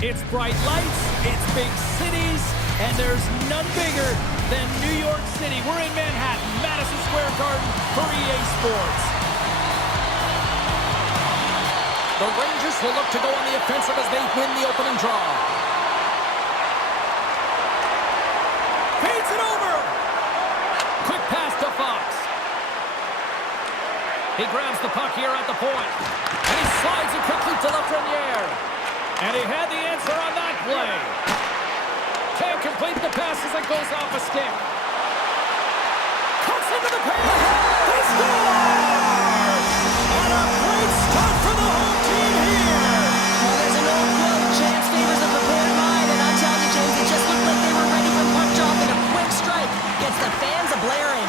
It's bright lights, it's big cities, and there's none bigger than New York City. We're in Manhattan, Madison Square Garden for EA Sports. The Rangers will look to go on the offensive as they win the opening draw. Feeds it over. Quick pass to Fox. He grabs the puck here at the point. And he slides it quickly to Lafreniere. And he had the answer on that play. Can't complete the pass as it goes off a stick. Cuts into the paint. He scores! And a great start for the home team here. Well, there's an old quote, chance favors a prepared mind, and I'm telling you, James, it just looked like they were ready for puck drop, and a quick strike gets the fans a-blaring.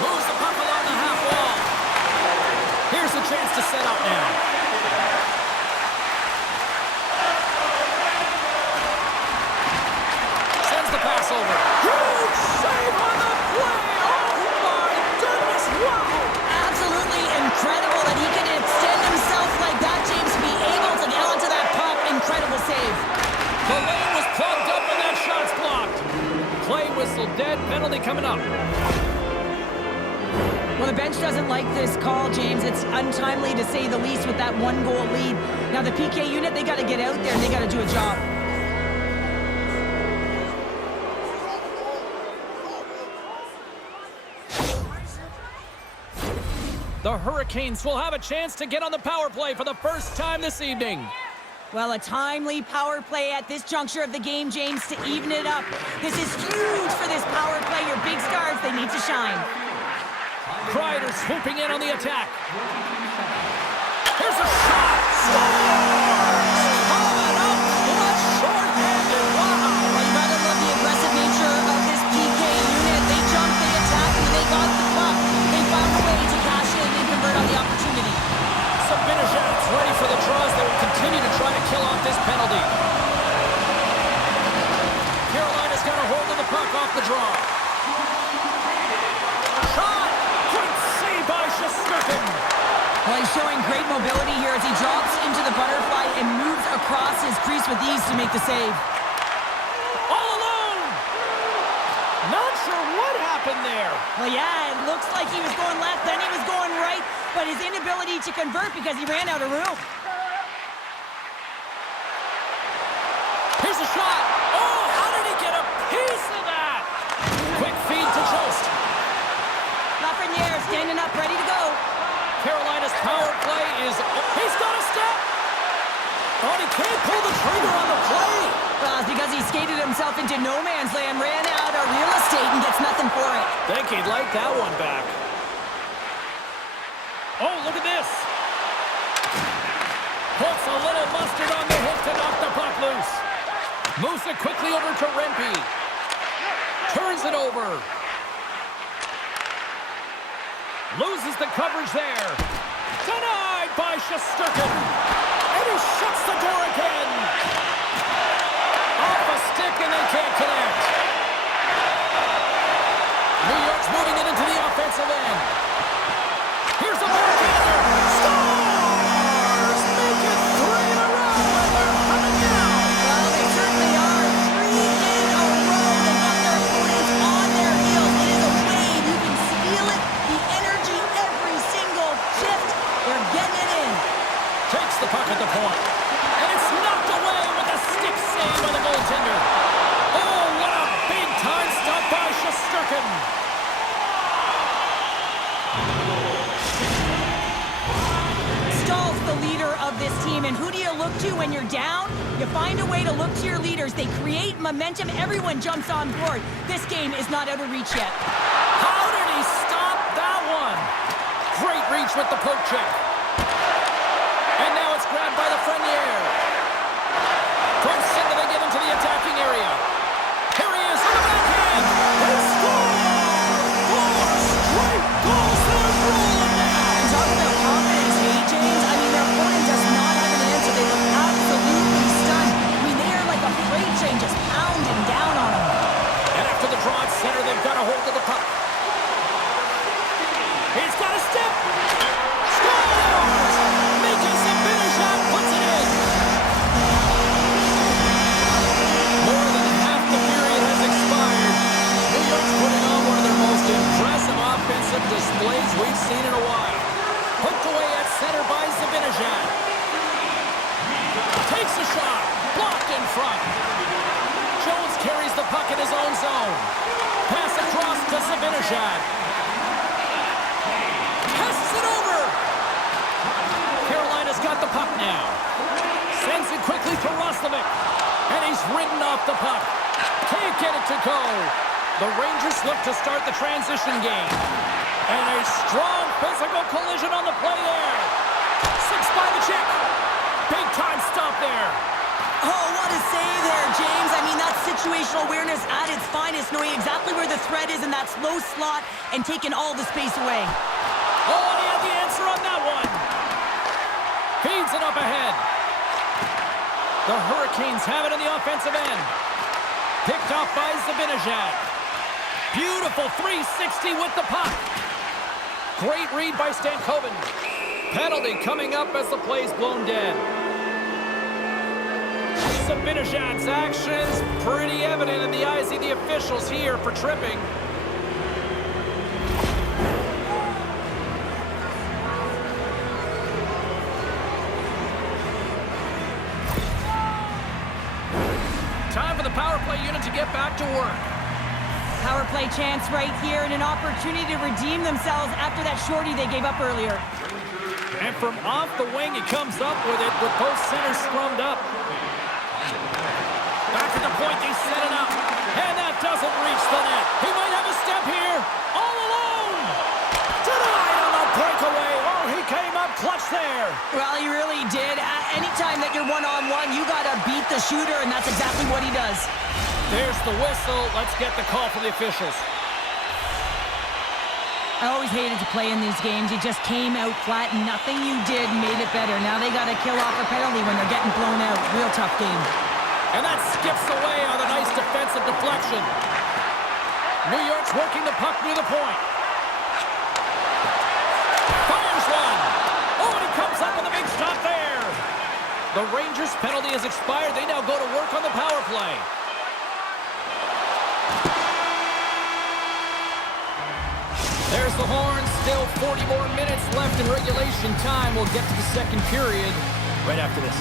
Moves the puck along the half wall. Here's a chance to set up now. Sends the pass over. Huge save on the play. Oh, my goodness. Wow. Absolutely incredible that he can extend himself like that, James, to be able to get onto that puck. Incredible save. The lane was plugged up and that shot's blocked. Play whistle dead, penalty coming up. Well, the bench doesn't like this call, James. It's untimely to say the least with that one-goal lead. Now, the PK unit, they got to get out there and they got to do a job. The Hurricanes will have a chance to get on the power play for the first time this evening. Well, a timely power play at this juncture of the game, James, to even it up. This is huge for this power play. Your big stars, they need to shine. Kreider swooping in on the attack. Here's a shot. Scores! Coming up clutch short-handed. Wow! Well, you gotta love the aggressive nature of this PK unit. They jumped, they attacked, and they got the puck. They found a way to cash in and convert on the opportunity. Sabinajad's ready for the draws. They will continue to try to kill off this penalty. Carolina's got a hold of the puck off the draw. Shot! Great save by Shesterkin. Well, he's showing great mobility here as he drops into the butterfly and moves across his crease with ease to make the save. All alone! Not sure what happened there. Well, yeah, it looks like he was going left, then he was going right, but his inability to convert because he ran out of room. Here's a shot. Oh, how did he get a piece of that? Quick feed to Jost. Lafreniere standing up, ready to go. Carolina's power play is... He's got a step! Oh, he can't pull the trigger on the play! Well, it's because he skated himself into no man's land, ran out of real estate, and gets nothing for it. Think he'd like that one back. Oh, look at this! Puts a little mustard on the hip to knock the puck loose. Moves it quickly over to Rempe. Turns it over. Loses the coverage there. Denied by Shesterkin. And he shuts the door again. Off a stick and they can't connect. New York's moving it into the offensive end. Here's a backhander. Scores! Make it 3 in a row and they're coming down. Well, they certainly are. 3 in a row. They got their opponents on their heels. It is a wave. You can feel it. The energy every single shift. They're getting it in. Takes the puck at the point. And it's knocked away with a stick save by the goaltender. Oh, what a big-time stop by Shesterkin. Stahl's the leader of this team, and who do you look to when you're down? You find a way to look to your leaders. They create momentum. Everyone jumps on board. This game is not out of reach yet. How did he stop that one? Great reach with the poke check. And now it's grabbed by Lafreniere. Prince into the give into the attacking area. Here he is on the backhand. He scores! 4 straight goals. They're rolling now. And talk about confidence, hey, James? I mean, their opponent does not have an answer. They look absolutely stunned. I mean, they are like a freight train just pounding down on them. And after the draw at center, they've got a hold of the puck. He's got a step. Scores! Marisa puts it in. displays we've seen in a while. Hooked away at center by Zibanejad. Takes a shot. Blocked in front. Jones carries the puck in his own zone. Pass across to Zibanejad. Passes it over. Carolina's got the puck now. Sends it quickly to Roslovic. And he's ridden off the puck. Can't get it to go. The Rangers look to start the transition game. And a strong physical collision on the play there. 6 by the check. Big time stop there. Oh, what a save there, James. I mean, that's situational awareness at its finest, knowing exactly where the threat is in that slow slot and taking all the space away. Oh, and he had the answer on that one. Feeds it up ahead. The Hurricanes have it in the offensive end. Picked off by Zibanejad. Beautiful 360 with the puck. Great read by Stankoven. Penalty coming up as the play's blown dead. Zibanejad's actions pretty evident in the eyes of the officials here for tripping. Time for the power play unit to get back to work. Power play chance right here and an opportunity to redeem themselves after that shorty they gave up earlier. And from off the wing, he comes up with it with both centers scrummed up. Back at the point, they set it up. And that doesn't reach the net. He might have a step here. All alone. Denied on the breakaway. Oh, he came up clutch there. Well, he really did. Anytime that you're one-on-one, you got to beat the shooter, and that's exactly what he does. There's the whistle. Let's get the call from the officials. I always hated to play in these games. You just came out flat, and nothing you did made it better. Now they got to kill off a penalty when they're getting blown out. Real tough game. And that skips away on a nice defensive deflection. New York's working the puck near the point. Fires one. Oh, and he comes up with a big stop there. The Rangers' penalty has expired. They now go to work on the power play. There's the horn. Still 40 more minutes left in regulation time. We'll get to the second period right after this.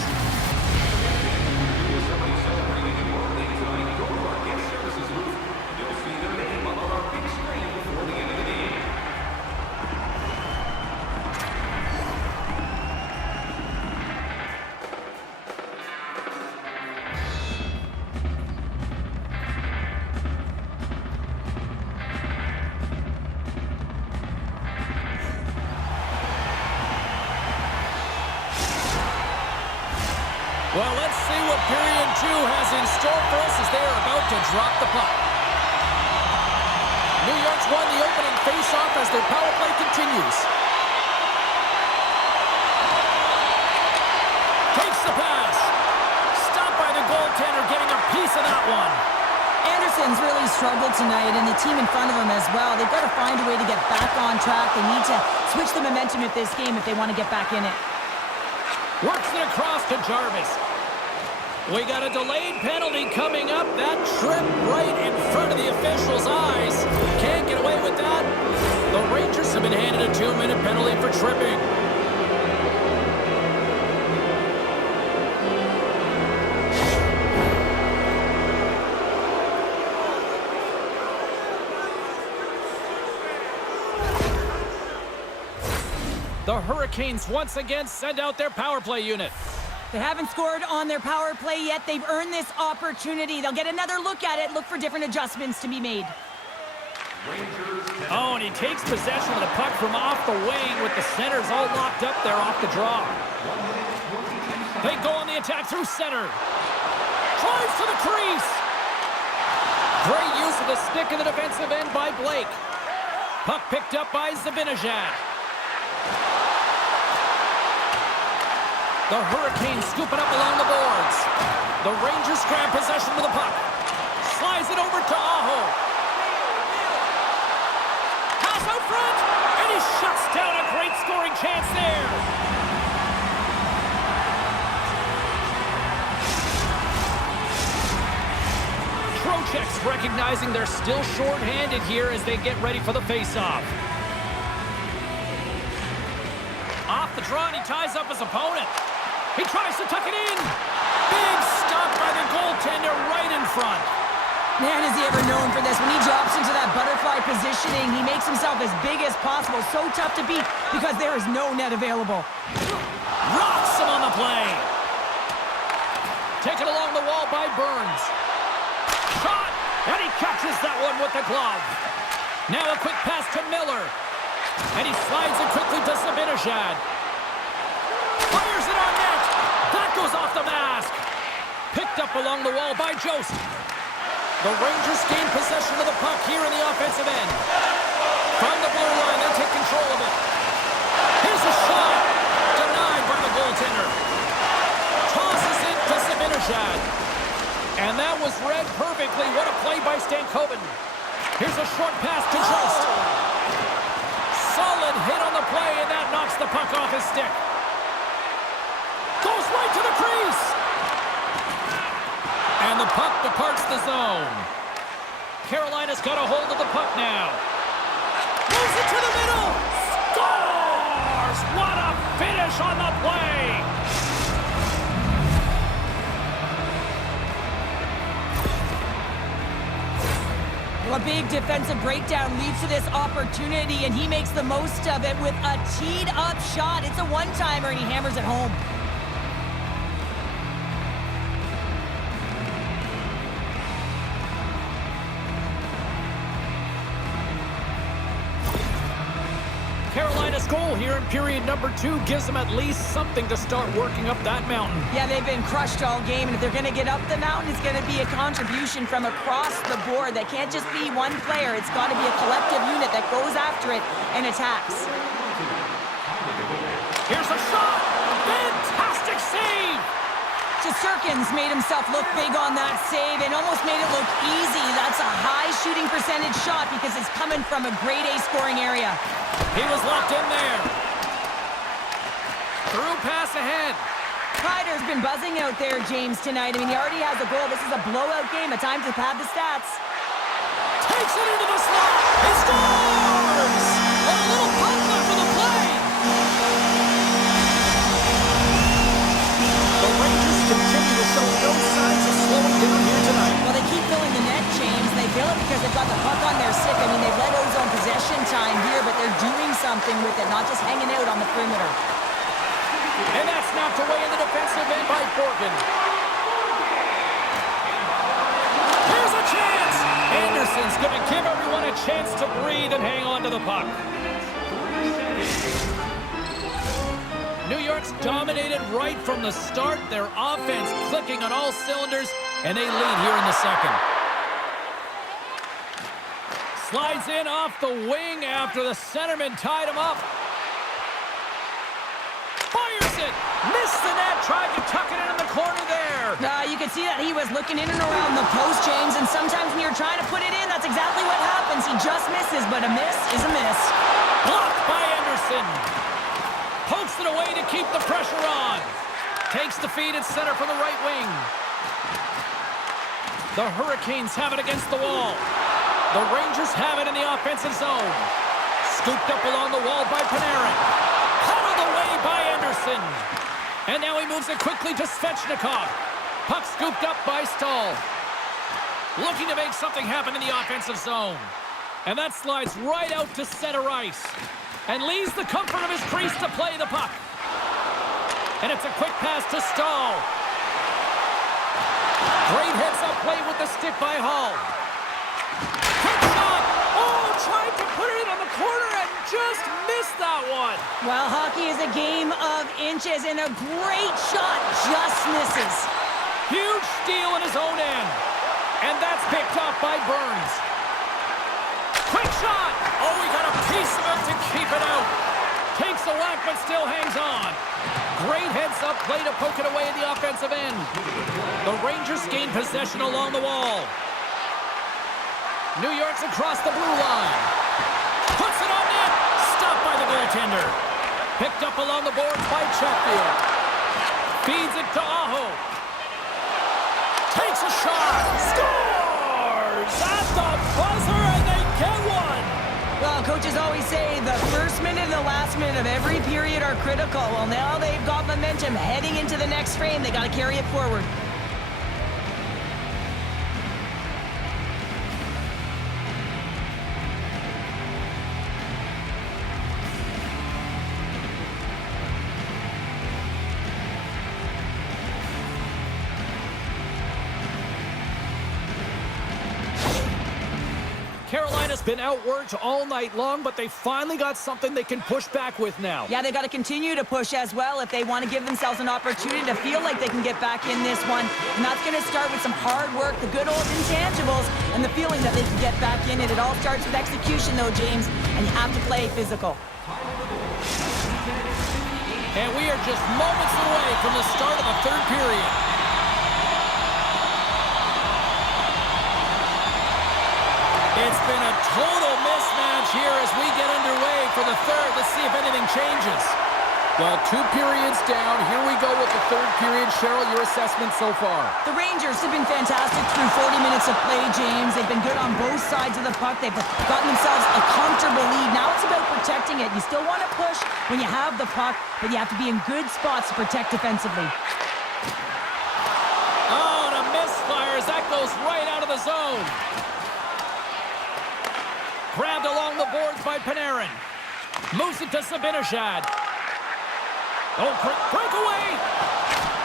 Well, let's see what period 2 has in store for us as they are about to drop the puck. New York's won the opening face-off as their power play continues. Takes the pass. Stopped by the goaltender, getting a piece of that one. Anderson's really struggled tonight, and the team in front of him as well. They've got to find a way to get back on track. They need to switch the momentum of this game if they want to get back in it. Works it across to Jarvis. We got a delayed penalty coming up. That trip right in front of the officials' eyes. Can't get away with that. The Rangers have been handed a 2-minute penalty for tripping. The Hurricanes once again send out their power play unit. They haven't scored on their power play yet. They've earned this opportunity. They'll get another look at it, look for different adjustments to be made. Oh, and he takes possession of the puck from off the wing with the centers all locked up there off the draw. They go on the attack through center. Drives to the crease. Great use of the stick in the defensive end by Blake. Puck picked up by Zibanejad. The Hurricanes scoop it up along the boards. The Rangers grab possession of the puck. Slides it over to Aho. Pass out front, and he shuts down a great scoring chance there. Trocheck's recognizing they're still short-handed here as they get ready for the face-off. Off the draw, and he ties up his opponent. He tries to tuck it in. Big stop by the goaltender right in front. Man, is he ever known for this. When he drops into that butterfly positioning, he makes himself as big as possible. So tough to beat because there is no net available. Rocks him on the play. Taken along the wall by Burns. Shot, and he catches that one with the glove. Now a quick pass to Miller. And he slides it quickly to Zibanejad. Fires it on net. That goes off the mask. Picked up along the wall by Joseph. The Rangers gain possession of the puck here in the offensive end. From the blue line, they take control of it. Here's a shot. Denied by the goaltender. Tosses it to Zibanejad. And that was read perfectly. What a play by Stankoven. Here's a short pass to Jost. Solid hit on the play, and that knocks the puck off his stick. Goes right to the crease. And the puck departs the zone. Carolina's got a hold of the puck now. Moves it to the middle. Scores! What a finish on the play. Well, a big defensive breakdown leads to this opportunity, and he makes the most of it with a teed-up shot. It's a one-timer, and he hammers it home. Carolina's goal here in period number 2 gives them at least something to start working up that mountain. Yeah, they've been crushed all game, and if they're going to get up the mountain, it's going to be a contribution from across the board. That can't just be one player. It's got to be a collective unit that goes after it and attacks. Here's a shot! Fantastic save! Shesterkin's made himself look big on that save and almost made it look easy. That's a high shooting percentage shot because it's coming from a grade A scoring area. He was locked in there. Through pass ahead. Kreider's been buzzing out there, James, tonight. I mean, he already has a goal. This is a blowout game. A time to pad the stats. Takes it into the slot. He scores! A little pump left for the play. The Rangers continue to show no signs of slowing down here tonight. Well, they keep filling the net, James. They fill it because they've got the puck on their stick. I mean, they've let ozone possession time here, but they're doing something with it, not just hanging out on the perimeter. And that's snapped away in the defensive end by Forkin. Here's a chance! Anderson's going to give everyone a chance to breathe and hang on to the puck. New York's dominated right from the start. Their offense clicking on all cylinders, and they lead here in the second. Slides in off the wing after the centerman tied him up. Fires it! Missed the net, tried to tuck it in the corner there. You can see that he was looking in and around the post, James, and sometimes when you're trying to put it in, that's exactly what happens. He just misses, but a miss is a miss. Blocked by Anderson. Pokes it away to keep the pressure on. Takes the feed at center from the right wing. The Hurricanes have it against the wall. The Rangers have it in the offensive zone. Scooped up along the wall by Panarin. Hauled away by Anderson. And now he moves it quickly to Svechnikov. Puck scooped up by Stahl. Looking to make something happen in the offensive zone. And that slides right out to center ice. And leaves the comfort of his crease to play the puck. And it's a quick pass to Stahl. Great heads-up play with the stick by Hall. Quick shot! Oh, tried to put it in on the corner and just missed that one. Well, hockey is a game of inches, and a great shot just misses. Huge steal in his own end. And that's picked off by Burns. Quick shot! Oh, he got a piece of it to keep it out. Takes the whack, but still hangs on. Great heads-up play to poke it away at the offensive end. The Rangers gain possession along the wall. New York's across the blue line. Puts it on net. Stopped by the goaltender. Picked up along the boards by Chatfield. Feeds it to Aho. Takes a shot. Scores! At the buzzer, and they get one. Well, coaches always say the first minute of the last minute of every period are critical. Well, now they've got momentum heading into the next frame. They got to carry it forward. Carolina's been outworked all night long, but they finally got something they can push back with now. Yeah, they got to continue to push as well if they want to give themselves an opportunity to feel like they can get back in this one. And that's going to start with some hard work, the good old intangibles, and the feeling that they can get back in it. It all starts with execution, though, James, and you have to play physical. And we are just moments away from the start of the third period. It's been a total mismatch here as we get underway for the third. Let's see if anything changes. Well, 2 periods down. Here we go with the third period. Cheryl, your assessment so far? The Rangers have been fantastic through 40 minutes of play, James. They've been good on both sides of the puck. They've gotten themselves a comfortable lead. Now it's about protecting it. You still want to push when you have the puck, but you have to be in good spots to protect defensively. Oh, and a misfire as that goes right out of the zone. Grabbed along the boards by Panarin. Moves it to Zibanejad. Oh, breakaway!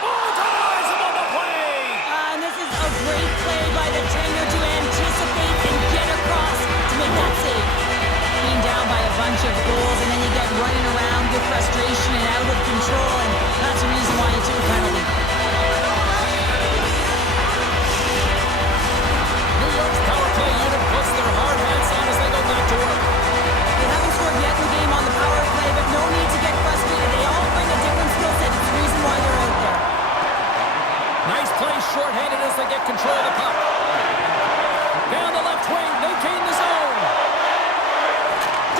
Oh, denies him on the play! And this is a great play by the tender to anticipate and get across to make that save. Being down by a bunch of goals, and then you get running around with frustration and out of control, and that's the reason why you took a penalty. New York's power play unit puts their hard hats on as they go back to work. They haven't scored yet in the game on the power play, but no need to get frustrated. They all bring a different skill set. It's the reason why they're out there. Nice play shorthanded as they get control of the puck. Down the left wing, they gain the zone.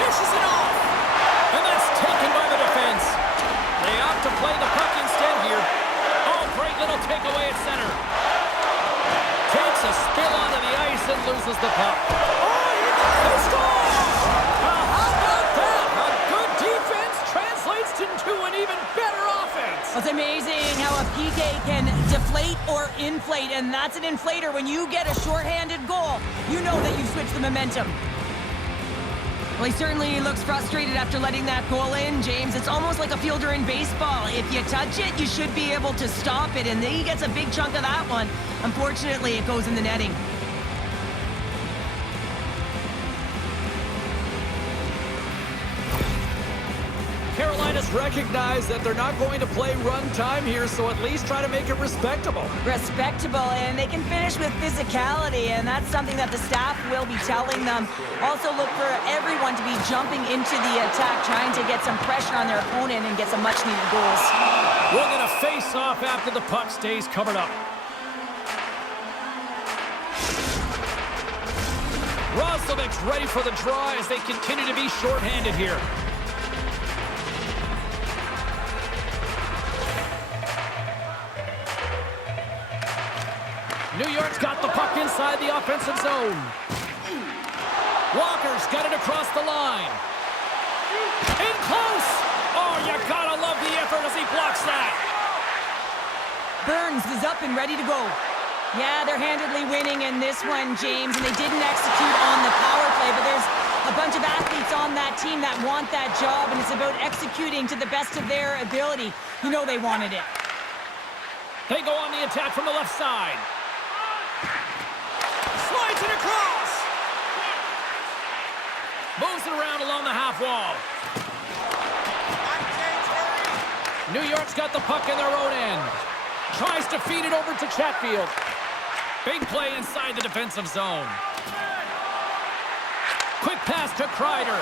Dishes it off. And that's taken by the defense. They opt to play the puck instead here. Oh, great little takeaway at center. Takes a spill onto the ice and loses the puck. Oh, they score! How about that? A good defense translates into an even better offense. It's amazing how a PK can deflate or inflate, and that's an inflator. When you get a shorthanded goal, you know that you've switched the momentum. Well, he certainly looks frustrated after letting that goal in, James. It's almost like a fielder in baseball. If you touch it, you should be able to stop it, and then he gets a big chunk of that one. Unfortunately, it goes in the netting. Carolina's recognized that they're not going to play run time here, so at least try to make it respectable. Respectable, and they can finish with physicality, and that's something that the staff will be telling them. Also look for everyone to be jumping into the attack, trying to get some pressure on their opponent and get some much-needed goals. We're going to face off after the puck stays covered up. Roslovic's ready for the draw as they continue to be shorthanded here. New York's got the puck inside the offensive zone. Walker's got it across the line. In close! Oh, you gotta love the effort as he blocks that. Burns is up and ready to go. Yeah, they're handedly winning in this one, James, and they didn't execute on the power play, but there's a bunch of athletes on that team that want that job, and it's about executing to the best of their ability. You know they wanted it. They go on the attack from the left side. Slides it across. Moves it around along the half wall. New York's got the puck in their own end. Tries to feed it over to Chatfield. Big play inside the defensive zone. Quick pass to Kreider.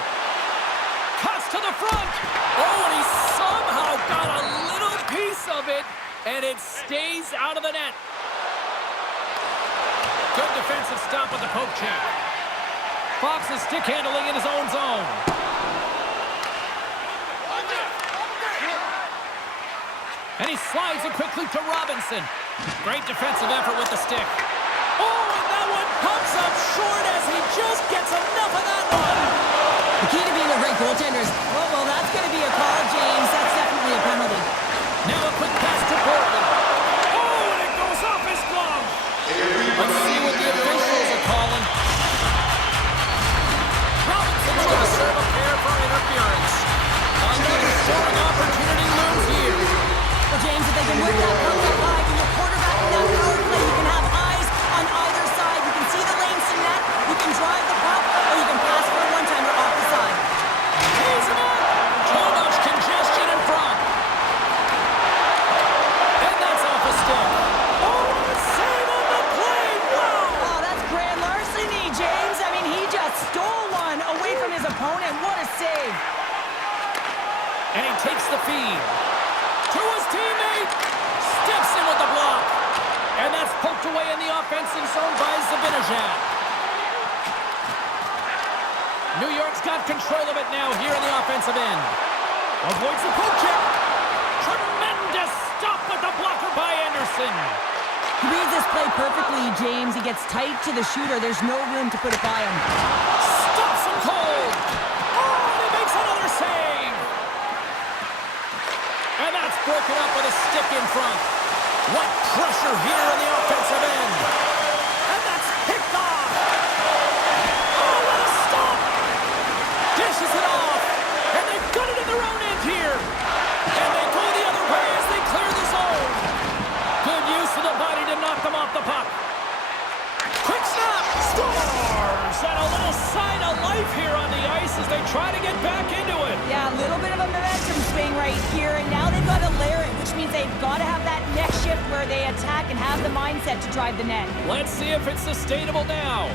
Cuts to the front. Oh, and he somehow got a little piece of it, and it stays out of the net. Good defensive stop with the poke check. Fox is stick handling in his own zone. And he slides it quickly to Robinson. Great defensive effort with the stick. Oh, and that one comes up short as he just gets enough of that one. The key to being a great goaltender is, well, that's And he takes the feed. To his teammate. Steps in with the block. And that's poked away in the offensive zone by Zibanejad. New York's got control of it now here in the offensive end. Avoids the poke check. Tremendous stop with the blocker by Anderson. He reads this play perfectly, James. He gets tight to the shooter. There's no room to put it by him. Stops him cold. Oh, and he makes another save. And that's broken up with a stick in front. What pressure here in the offensive end. And that's picked off. Oh, what a stop. Dishes it off. And they've got it in their own end here. And they go the other way as they clear the zone. Good use of the body to knock them off the puck. Quick snap. Scores. And a little sign of life here on the ice as they try to get back into it. Yeah, a little bit of a momentum swing right here, and now they've got to layer it, which means they've got to have that next shift where they attack and have the mindset to drive the net. Let's see if it's sustainable now.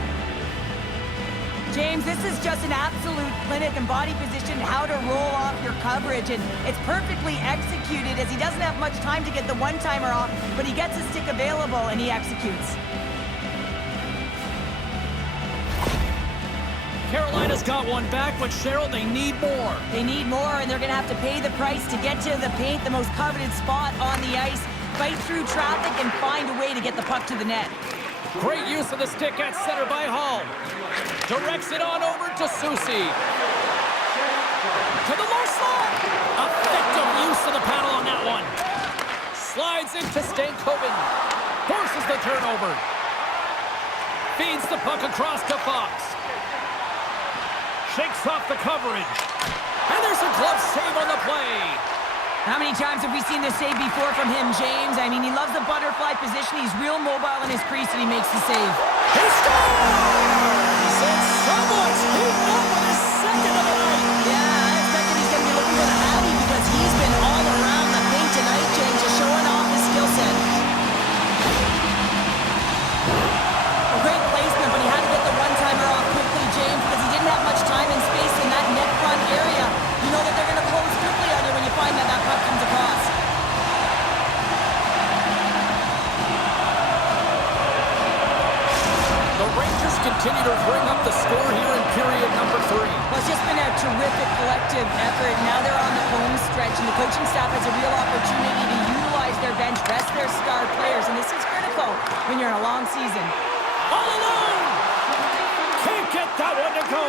James, this is just an absolute clinic and body position, how to roll off your coverage, and it's perfectly executed as he doesn't have much time to get the one-timer off, but he gets his stick available and he executes. Carolina's got one back, but Cheryl, they need more. They need more, and they're going to have to pay the price to get to the paint, the most coveted spot on the ice, fight through traffic, and find a way to get the puck to the net. Great use of the stick at center by Hall. Directs it on over to Susie. To the low slot. Effective use of the paddle on that one. Slides into Stankoven. Forces the turnover. Feeds the puck across to Fox. Shakes off the coverage. And there's a glove save on the play. How many times have we seen this save before from him, James? I mean, he loves the butterfly position. He's real mobile in his crease, and he makes the save. He scores! And someone's heating up with his second of the night. Yeah, I expected he's going to be looking for the alley because he's been all around the paint tonight, James, just showing off his skill set. A great placement, but he had to get the one-timer off quickly, James, because he didn't have much time and space in that net front area. You know that they're going to close quickly on you when you find that that puck comes across. The Rangers continue to bring up the score here in period number 3. Well, it's just been a terrific collective effort. Now they're on the home stretch, and the coaching staff has a real opportunity to utilize their bench, rest their star players, and this is critical when you're in a long season. All alone! Can't get that one to go!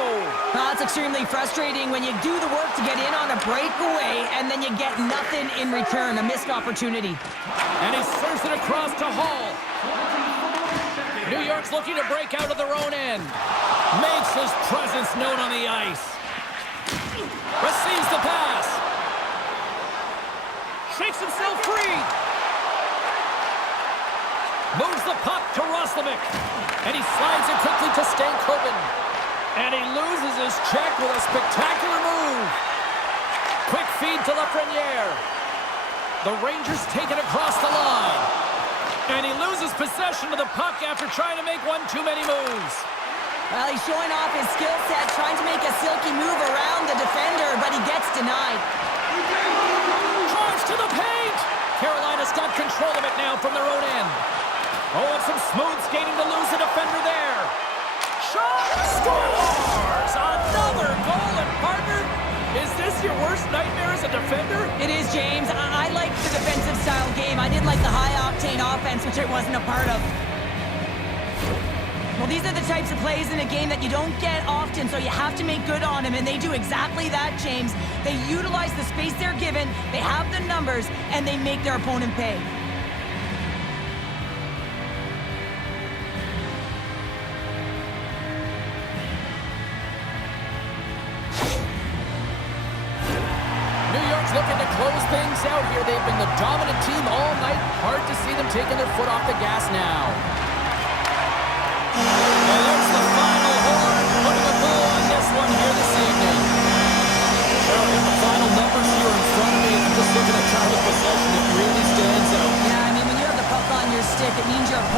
Well, it's extremely frustrating when you do the work to get in on a breakaway, and then you get nothing in return, a missed opportunity. And he serves it across to Hall. New York's looking to break out of their own end. Makes his presence known on the ice. Receives the pass. Shakes himself free. Moves the puck to Roslovic. And he slides it quickly to Stankoven. And he loses his check with a spectacular move. Quick feed to Lafreniere. The Rangers take it across the line. And he loses possession of the puck after trying to make one too many moves. Well, he's showing off his skill set, trying to make a silky move around the defender, but he gets denied. Drives to the paint. Carolina's got control of it now from their own end. Oh, and some smooth skating to lose the defender there. Shot! Scores! Another goal, and partner, is this your worst nightmare as a defender? It is, James. I like the defensive style game. I didn't like the high-octane offense, which I wasn't a part of. Well, these are the types of plays in a game that you don't get often, so you have to make good on them, and they do exactly that, James. They utilize the space they're given, they have the numbers, and they make their opponent pay. Looking to close things out here. They've been the dominant team all night. Hard to see them taking their foot off the gas now. And there's the final horn, putting a bow on this one here this evening. Showing the final numbers here in front of me, and I'm just looking at time of possession. It really stands out. Yeah, I mean, when you have the puck on your stick, it means your opponent